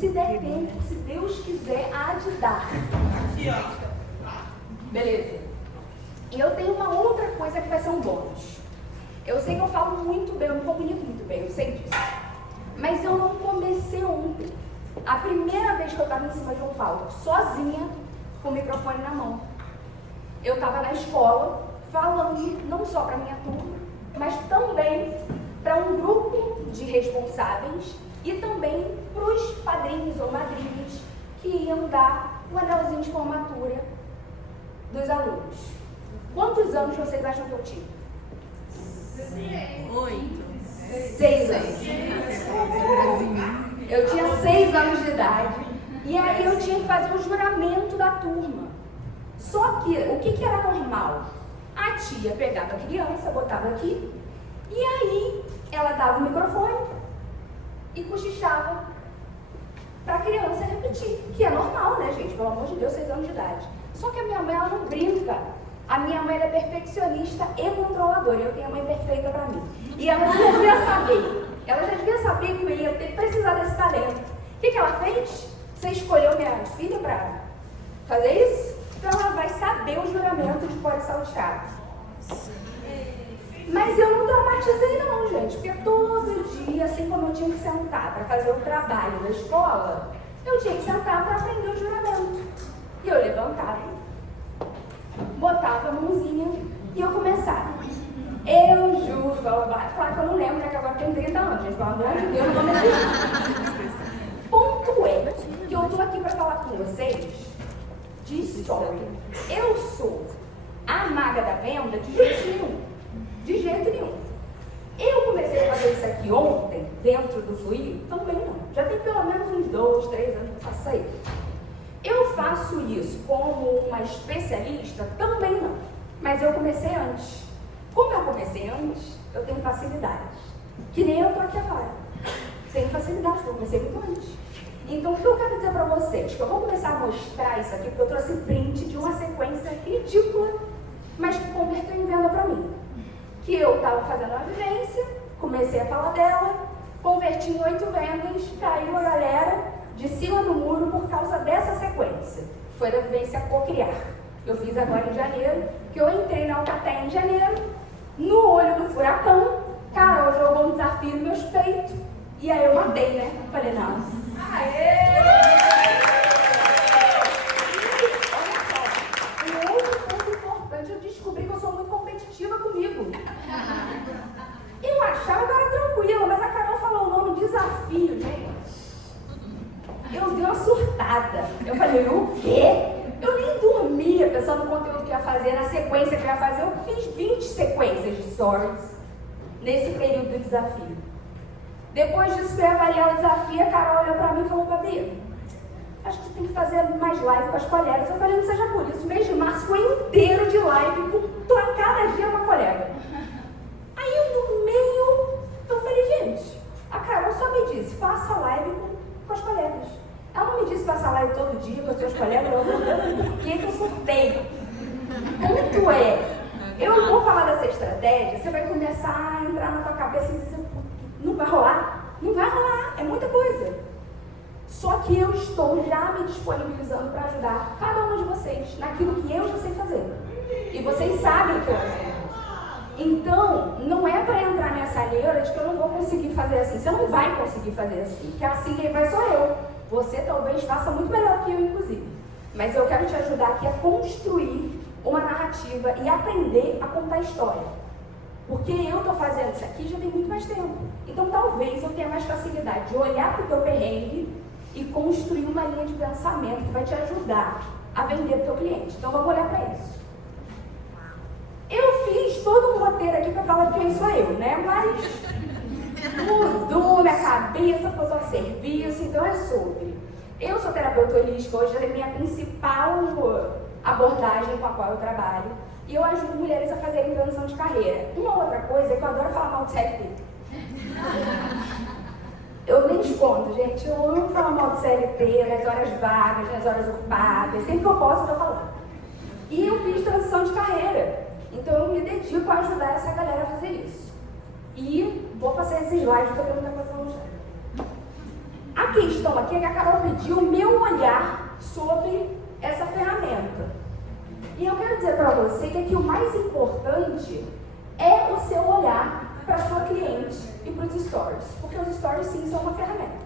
Se der tempo, se Deus quiser, há de dar. Beleza? E eu tenho uma outra coisa que vai ser um bônus. Eu sei que eu falo muito bem, eu me comunico muito bem, eu sei disso. Mas eu não comecei ontem. A primeira vez que eu estava em cima de um palco, sozinha, com o microfone na mão. Eu estava na escola, falando não só para a minha turma, mas também para um grupo de responsáveis e também para os padrinhos ou madrinhas que iam dar o anelzinho de formatura dos alunos. Quantos anos vocês acham que eu tive? 8. 6 anos. Eu tinha 6 anos de idade. E aí eu tinha que fazer o juramento da turma. Só que, o que era normal? A tia pegava a criança, botava aqui, e aí ela dava o microfone e cochichava para a criança repetir. Que é normal, né, gente? Pelo amor de Deus, 6 anos de idade. Só que a minha mãe, ela não brinca. A minha mãe, ela é perfeccionista e controladora. Eu tenho a mãe perfeita para mim. E ela já devia saber. Ela já devia saber que eu ia precisar desse talento. O que ela fez? Você escolheu minha filha para fazer isso? Então ela vai saber o juramento de pode saltear. Mas eu não traumatizei não, gente. Porque todo dia, assim como eu tinha que sentar para fazer o trabalho da escola, eu tinha que sentar para aprender o juramento. E eu levantava, botava a mãozinha e eu começava. Eu juro, claro que eu não lembro, né, que agora eu tenho 30 anos, gente, pelo amor de Deus, eu não vou me Ponto é que eu estou aqui para falar com vocês de história. Eu sou a maga da venda de jeito nenhum. De jeito nenhum. Eu comecei a fazer isso aqui ontem, dentro do Fluir, também não. Já tem pelo menos uns 2, 3 anos que eu faço isso aí. Eu faço isso como uma especialista? Também não. Mas eu comecei antes. Como eu comecei antes, eu tenho facilidade. Que nem eu estou aqui agora. Tenho facilidade, porque eu comecei muito antes. Então, o que eu quero dizer para vocês? Que eu vou começar a mostrar isso aqui, porque eu trouxe print de uma sequência ridícula, mas que converteu em venda para mim. Que eu estava fazendo uma vivência, comecei a falar dela, converti em 8 vendas, caiu a galera de cima do muro por causa dessa sequência. Foi da vivência Cocriar. Eu fiz agora em janeiro, que eu entrei na Alcatel em janeiro, no olho do furacão, Carol jogou um desafio nos meus peitos, e aí eu matei, né? Falei, não. Aê! Olha só, um outro ponto importante, eu descobri que eu sou muito competitiva comigo. Eu achava que eu era tranquila, mas a Carol falou o nome desafio, gente. Eu dei uma surtada. Eu falei, o quê? Eu nem dormia pensando no conteúdo que ia fazer, na sequência que eu ia fazer. Eu fiz 20 sequências de stories nesse período do desafio. Depois disso, eu ia avaliar o desafio, a Carol olhou pra mim e falou, Babi, acho que tu tem que fazer mais live com as colegas. Eu falei, não seja por isso. O mês de março foi inteiro de live, com cada dia uma colega. Aí eu no meio, eu falei, gente, a Carol só me disse, faça live com as colegas. Ela não me disse passar live todo dia com os seus colegas, eu por que eu surtei? Ponto é, eu vou falar dessa estratégia, você vai começar a entrar na tua cabeça e dizer, não vai rolar? Não vai rolar, é muita coisa. Só que eu estou já me disponibilizando para ajudar cada um de vocês naquilo que eu já sei fazer. E vocês sabem que eu sei. Então, não é para entrar nessa leira de que eu não vou conseguir fazer assim. Você não vai conseguir fazer assim, que assim quem vai sou eu. Você talvez faça muito melhor que eu, inclusive. Mas eu quero te ajudar aqui a construir uma narrativa e aprender a contar história. Porque eu estou fazendo isso aqui já tem muito mais tempo. Então, talvez eu tenha mais facilidade de olhar para o teu perrengue e construir uma linha de pensamento que vai te ajudar a vender para o teu cliente. Então, vamos olhar para isso. Eu fiz todo um roteiro aqui para falar de quem sou eu, né? Mas mudou minha cabeça, botou a serviço, então é sobre. Eu sou terapeuta holística, hoje é a minha principal abordagem com a qual eu trabalho. E eu ajudo mulheres a fazerem transição de carreira. Uma outra coisa é que eu adoro falar mal de CLT. Eu nem escondo, gente. Eu amo falar mal de CLT, nas horas vagas, nas horas ocupadas. Sempre que eu posso, eu tô falando. E eu fiz transição de carreira. Então eu me dedico a ajudar essa galera a fazer isso. E vou passar esses slides porque eu não tenho coisa pra mostrar. A A questão aqui é que a Carol pediu o meu olhar sobre essa ferramenta. E eu quero dizer para você que aqui o mais importante é o seu olhar para a sua cliente e para os stories. Porque os stories sim são uma ferramenta.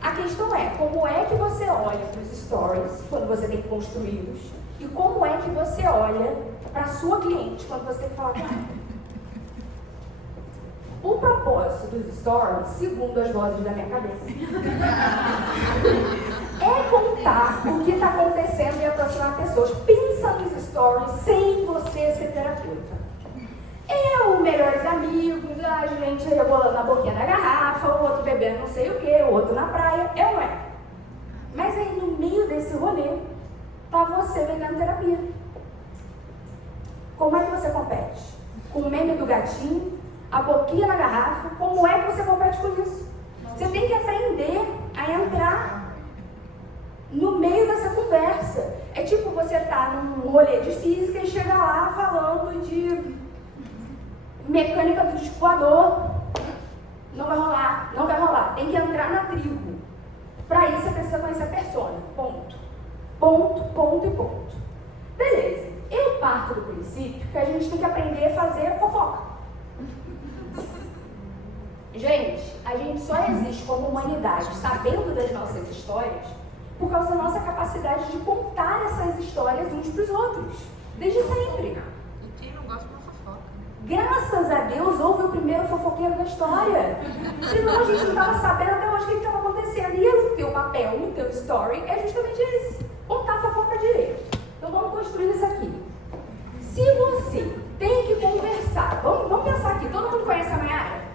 A questão é como é que você olha para os stories quando você tem que construí-los e como é que você olha para a sua cliente quando você tem que falar com ela. O propósito dos stories, segundo as vozes da minha cabeça, é contar o que está acontecendo e aproximar pessoas. Pensa nos stories sem você ser terapeuta. É o melhores amigos, a gente rebolando a boquinha da garrafa, o outro bebendo não sei o que, o outro na praia, é ou não é? Mas aí no meio desse rolê, tá você vendendo terapia. Como é que você compete? Com o meme do gatinho, a boquinha na garrafa, como é que você compete com isso? Você tem que aprender a entrar no meio dessa conversa. É tipo você tá num rolê de física e chega lá falando de mecânica do disco voador. Não vai rolar, não vai rolar. Tem que entrar na tribo. Para isso você precisa conhecer a persona. Ponto. Ponto, ponto e ponto. Beleza. Eu parto do princípio que a gente tem que aprender a fazer fofoca. Gente, a gente só existe como humanidade sabendo das nossas histórias por causa da nossa capacidade de contar essas histórias uns para os outros. Desde sempre. E quem não gosta de uma fofoca? Graças a Deus houve o primeiro fofoqueiro da história. Senão a gente não estava sabendo até hoje o que estava acontecendo. E o teu papel no teu story é justamente esse. Contar a fofoca direito. Então vamos construir isso aqui. Se você tem que conversar, vamos pensar aqui, todo mundo conhece a Mayara?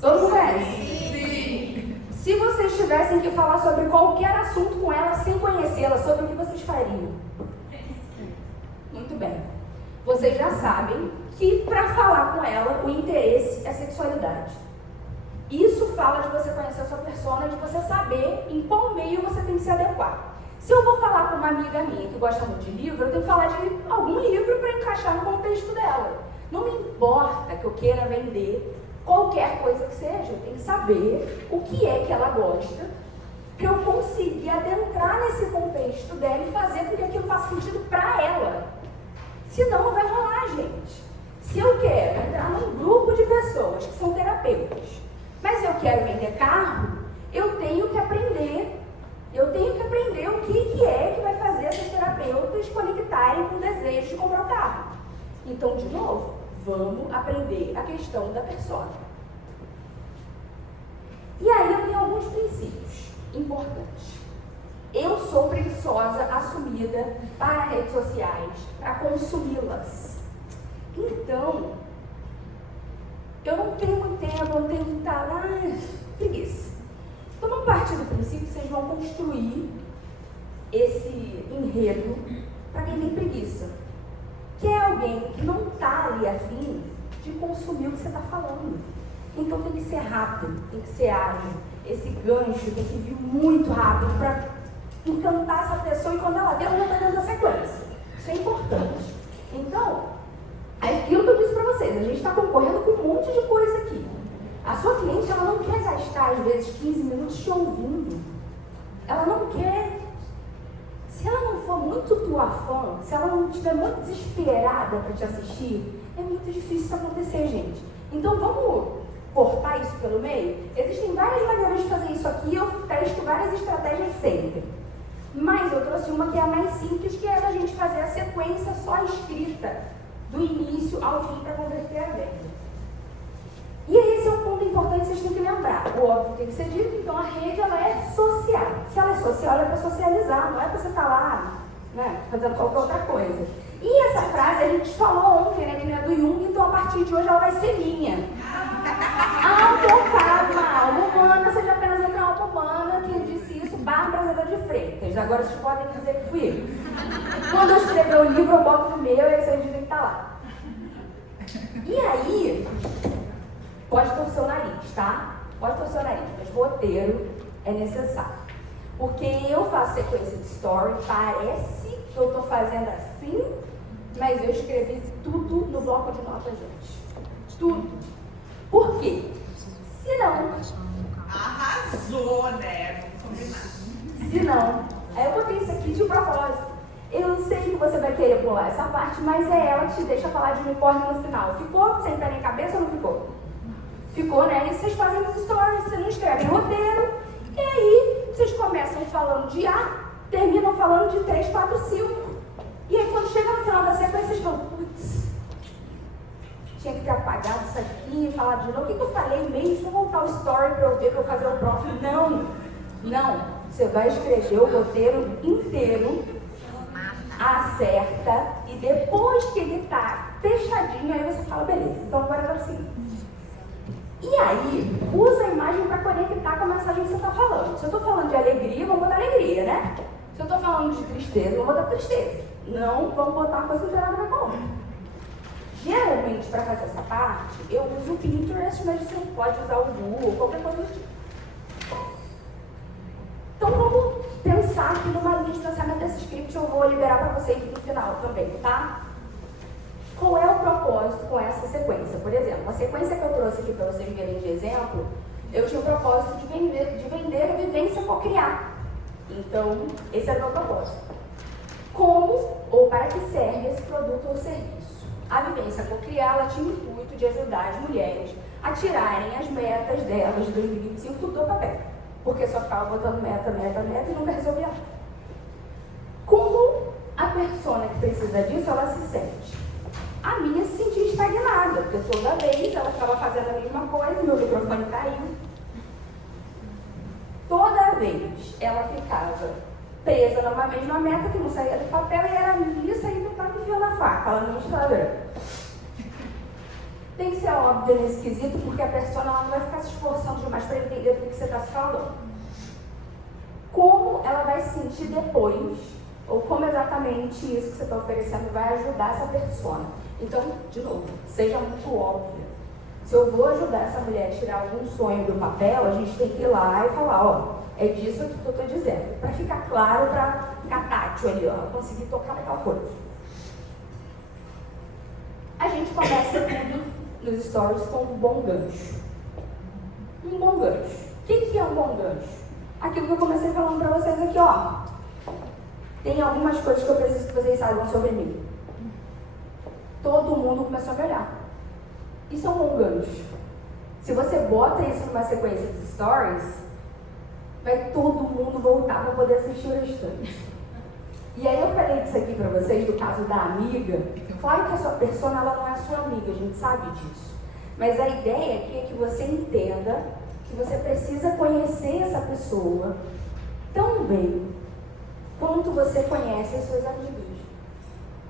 Todo mundo conhece? Sim. Se vocês tivessem que falar sobre qualquer assunto com ela sem conhecê-la, sobre o que vocês fariam? Muito bem. Vocês já sabem que para falar com ela, o interesse é sexualidade. Isso fala de você conhecer a sua persona, de você saber em qual meio você tem que se adequar. Se eu vou falar com uma amiga minha que gosta muito de livro, eu tenho que falar de algum livro para encaixar no contexto dela. Não me importa que eu queira vender qualquer coisa que seja, eu tenho que saber o que é que ela gosta, para eu conseguir adentrar nesse contexto dela e fazer com que aquilo faça sentido para ela. Senão não vai rolar, gente. Se eu quero entrar num grupo de pessoas que são terapeutas, mas eu quero vender carro, eu tenho que aprender o que é que vai fazer essas terapeutas conectarem com o desejo de comprar o carro. Então, de novo, vamos aprender a questão da persona. E aí eu tenho alguns princípios importantes. Eu sou preguiçosa assumida para redes sociais, para consumi-las. Então, eu não tenho muito tempo, eu não tenho muita preguiça. Então, vamos partir do princípio que vocês vão construir esse enredo para quem tem preguiça. Que é alguém que não está ali a fim de consumir o que você está falando. Então tem que ser rápido, tem que ser ágil. Esse gancho tem que vir muito rápido para encantar essa pessoa e quando ela vê, ela já está dando a sequência. Isso é importante. Então, aquilo que eu disse para vocês, a gente está concorrendo com um monte de coisa aqui. A sua cliente, ela não quer gastar, às vezes, 15 minutos te ouvindo. Ela não quer. Se ela não for muito tua fã, se ela não estiver muito desesperada para te assistir, é muito difícil isso acontecer, gente. Então vamos cortar isso pelo meio? Existem várias maneiras de fazer isso aqui, eu testo várias estratégias sempre. Mas eu trouxe uma que é a mais simples, que é a gente fazer a sequência só escrita, do início ao fim para converter a venda. E esse é um ponto importante que vocês têm que lembrar. O óbvio tem que ser dito, então a rede ela é social. Se ela é social, ela é para socializar, não é para você estar lá, né, fazendo qualquer outra coisa. E essa frase a gente falou ontem, né, menina do Jung, então a partir de hoje ela vai ser minha. Autocalma, alma humana, seja apenas outra alma humana. Quem disse isso? Bárbara Zeda de Freitas. Agora vocês podem dizer que fui eu. Quando eu escrever o livro, eu boto no meu e vocês dizem que está lá. E aí, pode torcer o nariz, tá? Pode torcer o nariz, mas roteiro é necessário. Porque eu faço sequência de story, parece que eu estou fazendo assim, mas eu escrevi tudo no bloco de notas antes. Tudo. Por quê? Senão, Arrasou, né? Vamos combinar. Se não, aí eu botei isso aqui de propósito. Eu sei que você vai querer pular essa parte, mas é ela que te deixa falar de unicórnio no final. Ficou sem pé nem cabeça ou não ficou? Ficou, né? E vocês fazem os stories, vocês não escrevem roteiro. E aí, vocês começam falando de A, terminam falando de 3, 4, 5. E aí, quando chega no final da sequência, vocês falam, putz, tinha que ter apagado isso aqui e falado de novo. O que eu falei mesmo? Deixa eu voltar o story para eu ver, para eu fazer o próximo. Não. Você vai escrever o roteiro inteiro, acerta, e depois que ele tá fechadinho, aí você fala, beleza, então agora é o seguinte. E aí, usa a imagem para conectar com a mensagem que você está falando. Se eu estou falando de alegria, vamos botar alegria, né? Se eu estou falando de tristeza, vamos botar tristeza. Não vamos botar uma coisa que não tem nada a ver com a outra. Geralmente, para fazer essa parte, eu uso o Pinterest, mas você pode usar o Google ou qualquer coisa do tipo. Então, vamos pensar aqui numa linha de pensamento desse script, eu vou liberar para vocês no final também, tá? Qual é o propósito com essa sequência? Por exemplo, a sequência que eu trouxe aqui para vocês verem de exemplo, eu tinha o propósito de vender a vivência co-criar. Então, esse era o meu propósito. Como ou para que serve esse produto ou serviço? A vivência co-criar, ela tinha o intuito de ajudar as mulheres a tirarem as metas delas de 2025 tudo do papel. Porque só ficava botando meta e nunca resolvia nada. Como a persona que precisa disso, ela se sente? A minha se sentia estagnada, porque toda vez ela estava fazendo a mesma coisa, meu microfone caiu. Toda vez ela ficava presa numa mesma meta que não saía do papel e era isso aí que eu estava enfiando a faca, ela no Instagram. Tem que ser óbvio nesse quesito, porque a persona ela não vai ficar se esforçando demais para entender do que você está se falando. Como ela vai se sentir depois, ou como exatamente isso que você está oferecendo vai ajudar essa persona. Então, de novo, seja muito óbvio. Se eu vou ajudar essa mulher a tirar algum sonho do papel, a gente tem que ir lá e falar, ó, é disso que eu estou dizendo. Para ficar claro, para ficar tátil ali, ó, conseguir tocar naquela coisa. A gente começa tudo nos stories com um bom gancho. Um bom gancho. O que é um bom gancho? Aquilo que eu comecei falando para vocês aqui, ó. Tem algumas coisas que eu preciso que vocês saibam sobre mim. Todo mundo começou a me olhar. Isso é um bom gancho. Se você bota isso numa sequência de stories, vai todo mundo voltar para poder assistir o restante. E aí eu falei disso aqui para vocês, do caso da amiga. Claro que a sua persona ela não é a sua amiga, a gente sabe disso. Mas a ideia aqui é que você entenda que você precisa conhecer essa pessoa tão bem quanto você conhece as suas amigas.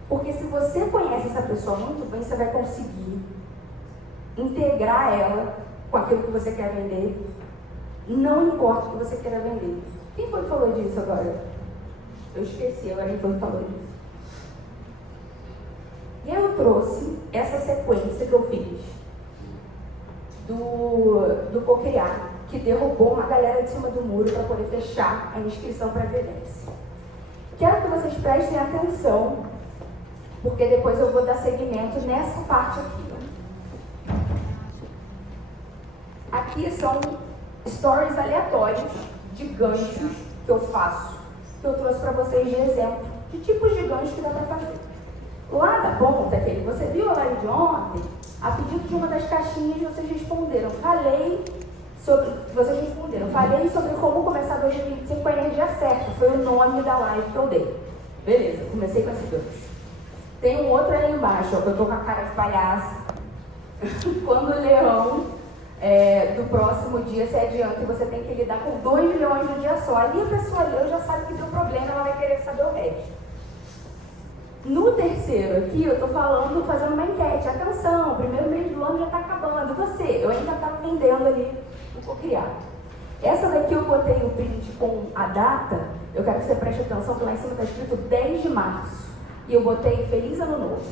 Porque se você conhece essa pessoa muito bem, você vai conseguir integrar ela com aquilo que você quer vender. Não importa o que você queira vender. Quem foi que falou disso agora? Eu esqueci, agora quem foi que falou disso? E eu trouxe essa sequência que eu fiz do co-criar, que derrubou uma galera de cima do muro para poder fechar a inscrição para a vivência. Quero que vocês prestem atenção, porque depois eu vou dar seguimento nessa parte aqui. Aqui são stories aleatórios de ganchos que eu faço, que eu trouxe para vocês de exemplo, de tipos de ganchos que dá para fazer. Lá da ponta, aquele, você viu a live de ontem? A pedido de uma das caixinhas, vocês responderam. Falei sobre como começar 2025 com a energia certa. Foi o nome da live que eu dei. Beleza, comecei com esse gancho. Tem um outro ali embaixo, ó, que eu tô com a cara de palhaço. Quando o leão do próximo dia se adianta e você tem que lidar com 2 leões no dia só. Ali a pessoa leu, já sabe que deu problema, ela vai querer saber o resto. No terceiro aqui, eu tô fazendo uma enquete. Atenção, o primeiro mês do ano já tá acabando. E você? Eu ainda tava vendendo ali o co-criar. Essa daqui eu botei o print com a data. Eu quero que você preste atenção, que lá em cima tá escrito 10 de março. E eu botei Feliz Ano Novo.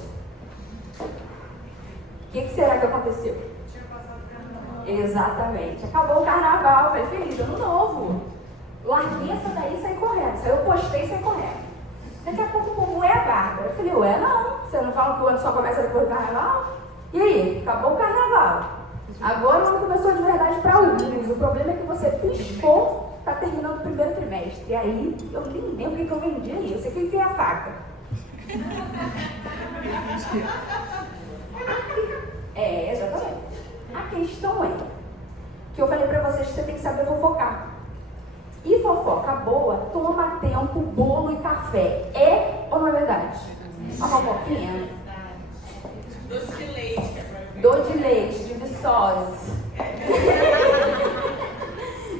O que será que aconteceu? Tinha passado o carnaval. Exatamente. Acabou o carnaval. Eu falei, Feliz Ano Novo. Larguei essa daí e saí correndo. Isso aí eu postei e saí correndo. Daqui a pouco o povo é a Bárbara. Eu falei, ué, não. Você não fala que o ano só começa depois do carnaval? E aí? Acabou o carnaval. Agora não começou de verdade para alguns. O problema é que você piscou, está terminando o primeiro trimestre. E aí, eu nem lembro o que eu vendi aí. Eu sei que tem a faca. Exatamente. A questão é que eu falei para vocês que você tem que saber fofocar. E fofoca boa toma tempo, bolo e café. É ou não é verdade? Uma fofoquinha. Doce de leite. Doce de leite, de Viçosa.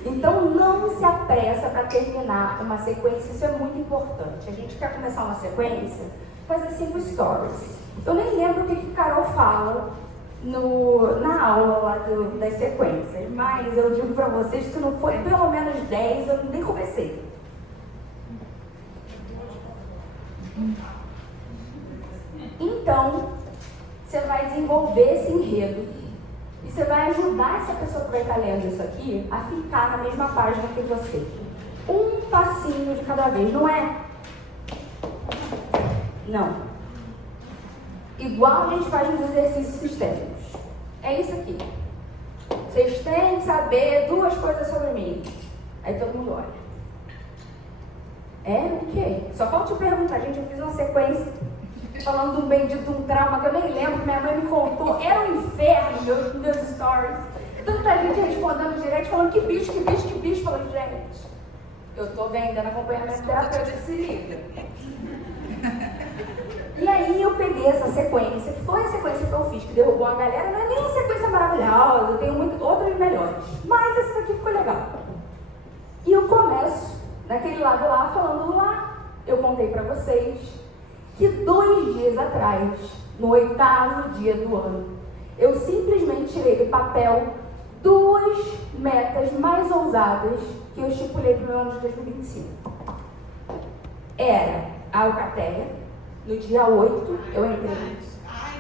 Então não se apressa para terminar uma sequência, isso é muito importante. A gente quer começar uma sequência, fazer 5 stories. Eu nem lembro o que Carol fala na aula lá das sequências, mas eu digo para vocês que se não for pelo menos 10, eu nem comecei. Então, você vai desenvolver esse enredo. E você vai ajudar essa pessoa que vai estar lendo isso aqui a ficar na mesma página que você. Um passinho de cada vez, não é? Não. Igual a gente faz nos exercícios sistêmicos. É isso aqui. Vocês têm que saber 2 coisas sobre mim. Aí todo mundo olha. O quê? Só falta te perguntar, gente, eu fiz uma sequência falando de um bendito, um trauma que eu nem lembro, que minha mãe me contou. Era um inferno, meus stories. Tanta gente respondendo direto, falando que bicho. Falando, gente, eu tô vendendo acompanhamento terapêutico, se liga. E aí eu peguei essa sequência, que foi a sequência que eu fiz, que derrubou a galera. Não é nem uma sequência maravilhosa, eu tenho outras melhores. Mas essa daqui ficou legal. E eu começo, naquele lado lá, falando lá, eu contei pra vocês que 2 dias atrás, no 8º dia do ano, eu simplesmente tirei do papel 2 metas mais ousadas que eu estipulei para o meu ano de 2025. Era a Alcateia, no dia 8, eu entrei.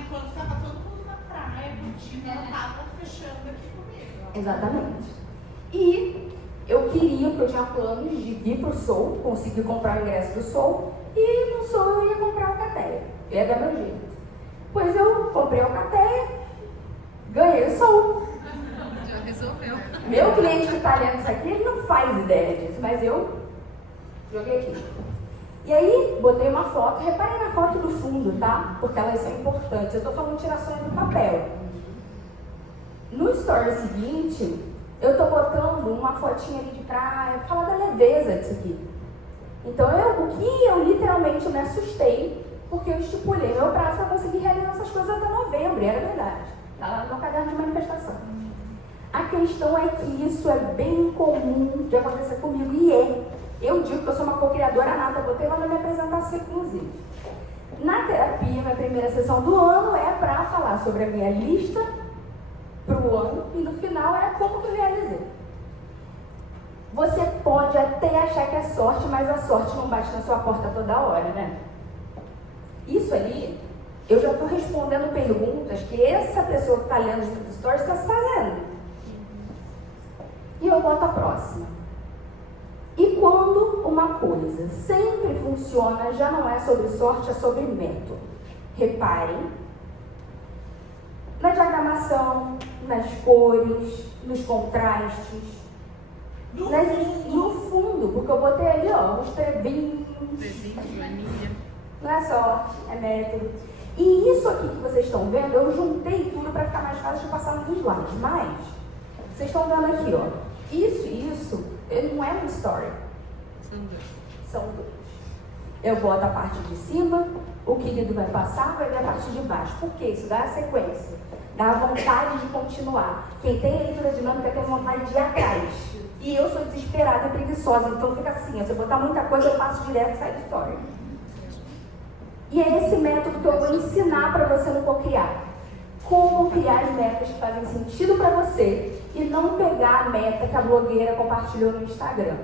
Enquanto estava todo mundo na praia, curtindo, ela estava fechando aqui comigo. Exatamente. E eu queria, porque eu tinha planos de vir para o Soul, conseguir comprar o ingresso do Soul, e no Soul eu ia comprar a Alcateia. Ia dar meu jeito. Pois eu comprei a Alcateia, ganhei o Soul. Já resolveu. Meu cliente que está lendo isso aqui, ele não faz ideia disso, mas eu joguei aqui. E aí, botei uma foto, reparem na foto do fundo, tá? Porque elas são importantes. Eu estou falando de tirações do papel. No story seguinte, eu estou botando uma fotinha ali de praia, falar da leveza disso aqui. Então, o que eu literalmente me assustei, porque eu estipulei meu prazo para conseguir realizar essas coisas até novembro, e era verdade. Está lá no meu caderno de manifestação. A questão é que isso é bem comum de acontecer comigo, e é. Eu digo que eu sou uma co-criadora nata, botei lá na minha apresentação, inclusive. Na terapia, minha primeira sessão do ano é para falar sobre a minha lista para o ano, e no final é como que eu realizei. Você pode até achar que é sorte, mas a sorte não bate na sua porta toda hora, né? Isso ali, eu já estou respondendo perguntas que essa pessoa que está lendo os meus stories está se fazendo. E eu boto a próxima. E quando uma coisa sempre funciona, já não é sobre sorte, é sobre método. Reparem na diagramação, nas cores, nos contrastes, no fundo, porque eu botei ali, ó, os trevinhos. Não é sorte, é método. E isso aqui que vocês estão vendo, eu juntei tudo para ficar mais fácil de passar nos slides. Mas, vocês estão vendo aqui, ó. Isso, ele não é um story. São 2. Eu boto a parte de cima, o querido vai passar, vai ver a parte de baixo. Por quê? Isso dá a sequência. Dá a vontade de continuar. Quem tem leitura dinâmica tem vontade de ir atrás. E eu sou desesperada e preguiçosa, então fica assim, se eu botar muita coisa, eu passo direto e saio de story. E é esse método que eu vou ensinar para você no Cocriar. Como criar as metas que fazem sentido para você e não pegar a meta que a blogueira compartilhou no Instagram.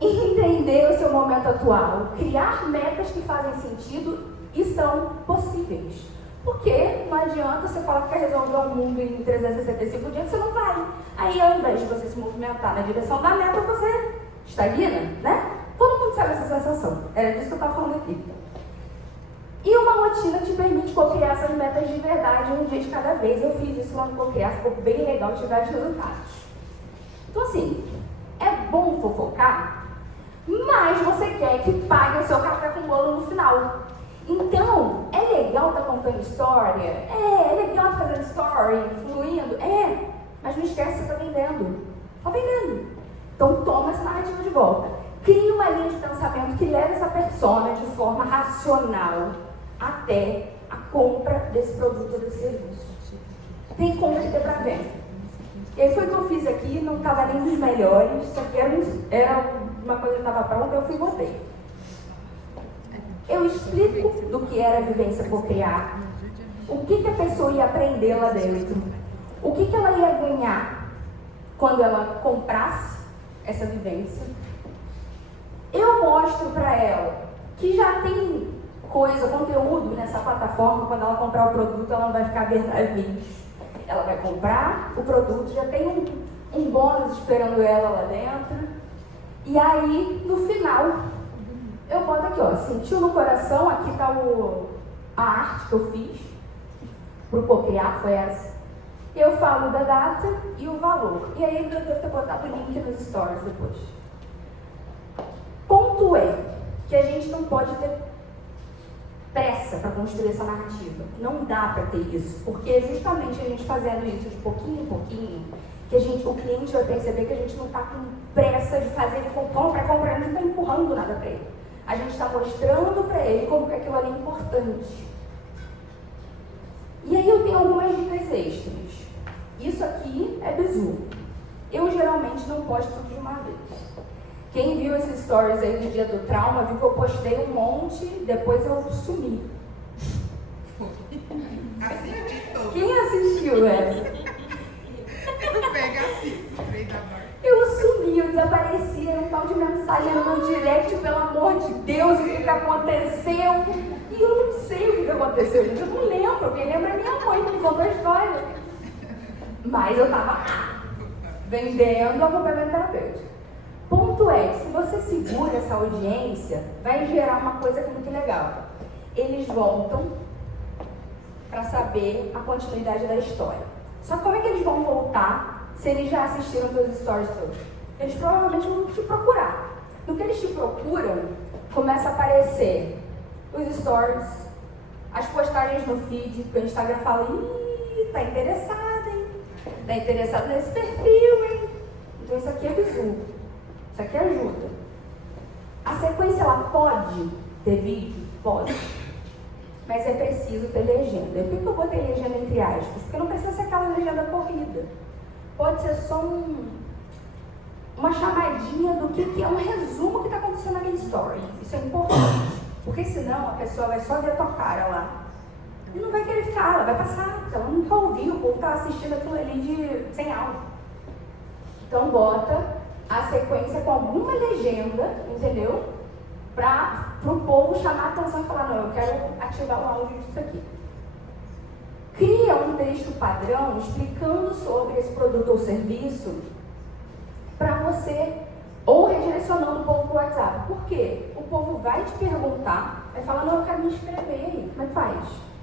Entender o seu momento atual, criar metas que fazem sentido e são possíveis. Porque não adianta você falar que quer resolver o mundo em 365 dias, você não vai. Aí, ao invés de você se movimentar na direção da meta, você estagna, né? Todo mundo sabe essa sensação. Era disso que eu estava falando aqui. E uma rotina te permite cocriar essas metas de verdade um dia de cada vez. Eu fiz isso lá no Cocriar, ficou bem legal, tive vários resultados. Então assim, é bom fofocar, mas você quer que pague o seu café com bolo no final. Então, é legal estar contando história? É legal estar fazendo story, fluindo? Mas não esquece que você está vendendo. Está vendendo. Então toma essa narrativa de volta. Crie uma linha de pensamento que leve essa persona de forma racional até a compra desse produto ou desse serviço. Tem como ter para venda. E aí foi o que eu fiz aqui, não estava nem dos melhores, só que era uma coisa que estava pronta, eu fui e botei. Eu explico do que era a vivência Cocriar, o que a pessoa ia aprender lá dentro, o que ela ia ganhar quando ela comprasse essa vivência. Eu mostro para ela que já tem conteúdo nessa plataforma. Quando ela comprar o produto, ela não vai ficar verdadeira. Ela vai comprar o produto, já tem um bônus esperando ela lá dentro. E aí, no final, eu boto aqui, ó, sentiu no coração, aqui está a arte que eu fiz para o Cocriar, foi essa. Eu falo da data e o valor. E aí eu devo ter botado o link nos stories depois. Ponto é que a gente não pode ter pressa para construir essa narrativa. Não dá para ter isso, porque é justamente a gente fazendo isso de pouquinho em pouquinho que o cliente vai perceber que a gente não está com pressa de fazer ele compra, a gente não está empurrando nada para ele. A gente está mostrando para ele como que aquilo ali é importante. E aí eu tenho algumas dicas extras. Isso aqui é bizu. Eu geralmente não posto tudo de uma vez. Quem viu esses stories aí do dia do trauma, viu que eu postei um monte, depois eu sumi. Quem assistiu essa? Eu sumi, eu desapareci, era um tal de mensagem no meu direct, pelo amor de Deus, o que aconteceu? E eu não sei o que aconteceu, gente, eu não lembro, quem lembra é minha mãe que me contou a história. Mas eu tava lá, vendendo acompanhamento terapêutico. Ponto é, se você segura essa audiência, vai gerar uma coisa que é muito legal. Eles voltam para saber a continuidade da história. Só que como é que eles vão voltar se eles já assistiram teus stories todos? Eles provavelmente vão te procurar. No que eles te procuram, começa a aparecer os stories, as postagens no feed, porque o Instagram fala, tá interessado, hein? Tá interessado nesse perfil, hein? Então isso aqui é bizu. Isso aqui ajuda. A sequência, ela pode ter vídeo? Pode. Mas é preciso ter legenda. E por que eu botei legenda entre aspas? Porque não precisa ser aquela legenda corrida. Pode ser só uma chamadinha do que é um resumo que está acontecendo naquele story. Isso é importante. Porque senão a pessoa vai só ver a tua cara lá. E não vai querer ficar, ela vai passar. Ela nunca ouviu, o povo está assistindo aquilo ali sem áudio. Então bota a sequência com alguma legenda, entendeu? Para o povo chamar a atenção e falar, não, eu quero ativar o áudio disso aqui. Cria um texto padrão explicando sobre esse produto ou serviço para você, ou redirecionando o povo para o WhatsApp. Por quê? O povo vai te perguntar, vai falar, não, eu quero me inscrever aí. Como é que faz?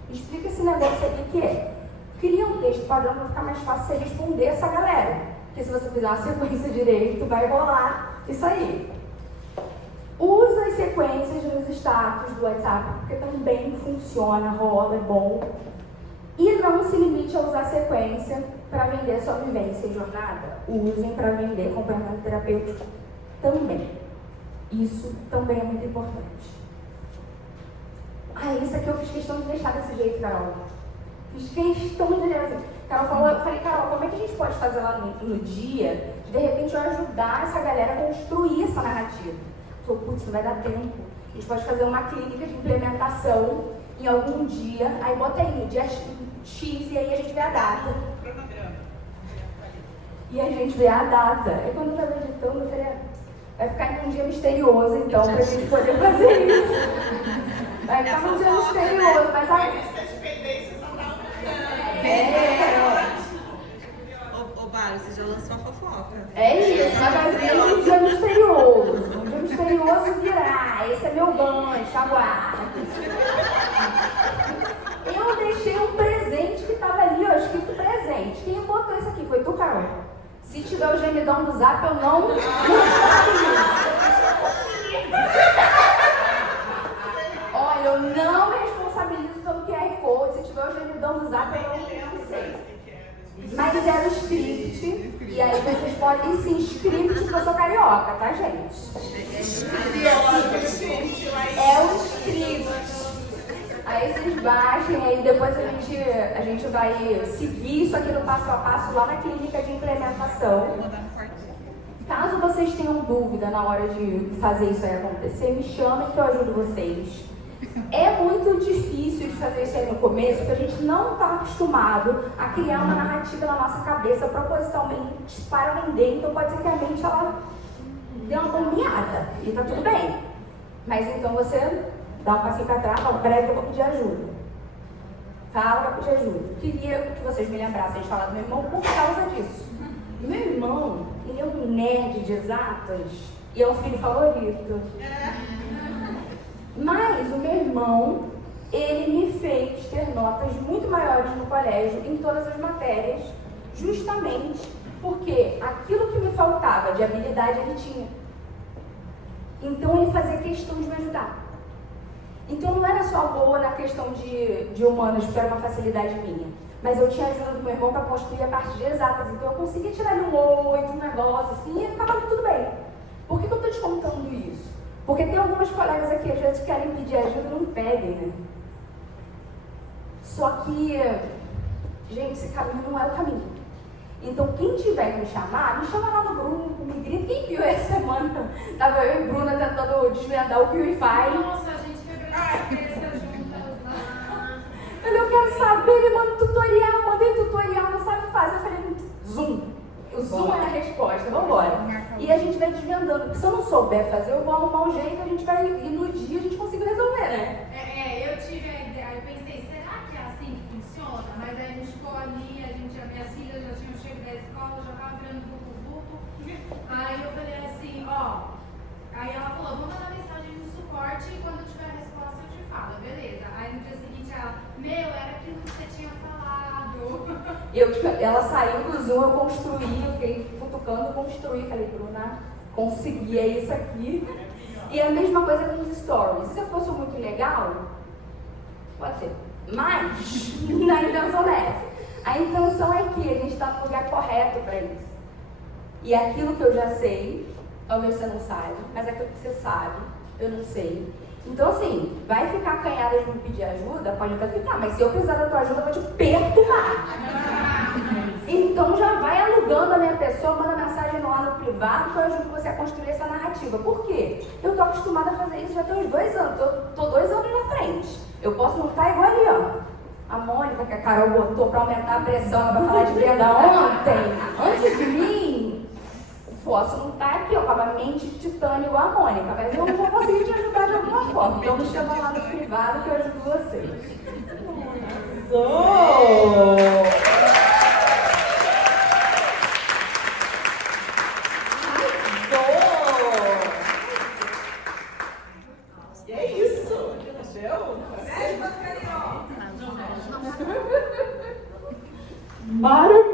Explica esse negócio aí que é. Cria um texto padrão para ficar mais fácil você responder essa galera. Porque se você fizer uma sequência direito, vai rolar isso aí. Usa as sequências nos status do WhatsApp, porque também funciona, rola, é bom. E não se limite a usar sequência para vender sua vivência e jornada. Usem para vender acompanhamento terapêutico também. Isso também é muito importante. Isso aqui eu fiz questão de deixar desse jeito, Carol. Fiz questão de deixar assim. Carol falou, eu falei, Carol, como é que a gente pode fazer lá no dia, de repente eu ajudar essa galera a construir essa narrativa? Falei, putz, não vai dar tempo. A gente pode fazer uma clínica de implementação em algum dia, aí bota aí no dia X e aí a gente vê a data. E a gente vê a data. E quando eu estava editando, eu falei, vai ficar em um dia misterioso, então, pra gente poder fazer isso. Vai ficar num dia misterioso, mas a... Ô, Bárbara, você já lançou a fofoca. É isso, mas vai vir um dia misterioso. Um dia misterioso virá. Esse é meu gancho, aguarde. Eu deixei um presente que tava ali, ó, escrito presente. Quem botou isso aqui? Foi tu, Carol? Se tiver o gemidão do zap, eu não responsabilizo. Olha, eu não me responsabilizo pelo QR Code. Se tiver o gemidão do zap, eu não sei. Mas era o script, e aí vocês podem se inscrever, porque eu sou carioca, tá, gente? É o script. Aí vocês baixem, aí depois a gente vai seguir isso aqui no passo a passo lá na clínica de implementação. Caso vocês tenham dúvida na hora de fazer isso aí acontecer, me chamem que eu ajudo vocês. É muito difícil de fazer isso aí no começo, porque a gente não está acostumado a criar uma narrativa na nossa cabeça propositalmente para vender, então pode ser que a mente ela dê uma bombeada e tá tudo bem. Mas então você dá um passinho para trás, fala, peraí que eu vou pedir ajuda. Fala para pedir ajuda. Queria que vocês me lembrassem de falar do meu irmão por causa disso. Meu irmão, ele é um nerd de exatas e é um filho favorito. Mas o meu irmão, ele me fez ter notas muito maiores no colégio em todas as matérias, justamente porque aquilo que me faltava de habilidade ele tinha. Então ele fazia questão de me ajudar. Então não era só boa na questão de humanas, porque era uma facilidade minha. Mas eu tinha ajuda do meu irmão para construir a parte de exatas. Então eu conseguia tirar ali um 8, um negócio assim, e ficava tudo bem. Por que eu estou te contando isso? Porque tem algumas colegas aqui, às vezes, que querem pedir ajuda e não pedem, né? Só que, gente, esse caminho não é o caminho. Então, quem tiver que me chamar lá no grupo, me grita. Quem viu essa semana? Tava eu e Bruna tentando desvendar o Purify. Nossa, a gente quebrou a cabeça juntas lá. Eu quero saber, me manda tutorial, mandei tutorial, não sabe fazer. Eu falei, Zoom. O Zoom é a resposta, vamos embora. E a gente vai desvendando, porque se eu não souber fazer, eu vou arrumar um jeito, a gente vai, e no dia a gente consegue resolver, né? Eu tive a ideia, eu pensei, será que é assim que funciona? Mas aí a gente ficou ali, minhas filhas já tinham chegado da escola, já estavam virando buco-buco. Aí eu falei assim, aí ela falou, vou mandar mensagem no suporte e quando eu tiver a resposta eu te falo, beleza. Aí no dia seguinte ela, era aquilo que você tinha falado. Ela saiu do Zoom, eu construí, eu fiquei cutucando, construí, falei, Bruna, consegui, é isso aqui. E a mesma coisa com os stories. Se eu fosse muito legal, pode ser, mas a intenção não é essa. A intenção é que a gente está no lugar correto para isso. E aquilo que eu já sei, talvez você não saiba, mas aquilo que você sabe, eu não sei. Então, assim, vai ficar acanhada de me pedir ajuda? Pode até ficar, mas se eu precisar da tua ajuda, eu vou te perturbar. Então, já vai alugando a minha pessoa, manda mensagem lá no privado que eu ajudo você a construir essa narrativa. Por quê? Eu tô acostumada a fazer isso já tem uns 2 anos, tô 2 anos na frente. Eu posso não estar igual ali, ó. A Mônica, que a Carol botou pra aumentar a pressão, ela vai falar de venda ontem, antes de mim. Posso não estar aqui, ó, com a mente de titânio igual a Mônica, mas eu vou conseguir te ajudar de alguma forma. Então me chama lá no privado que eu ajudo vocês.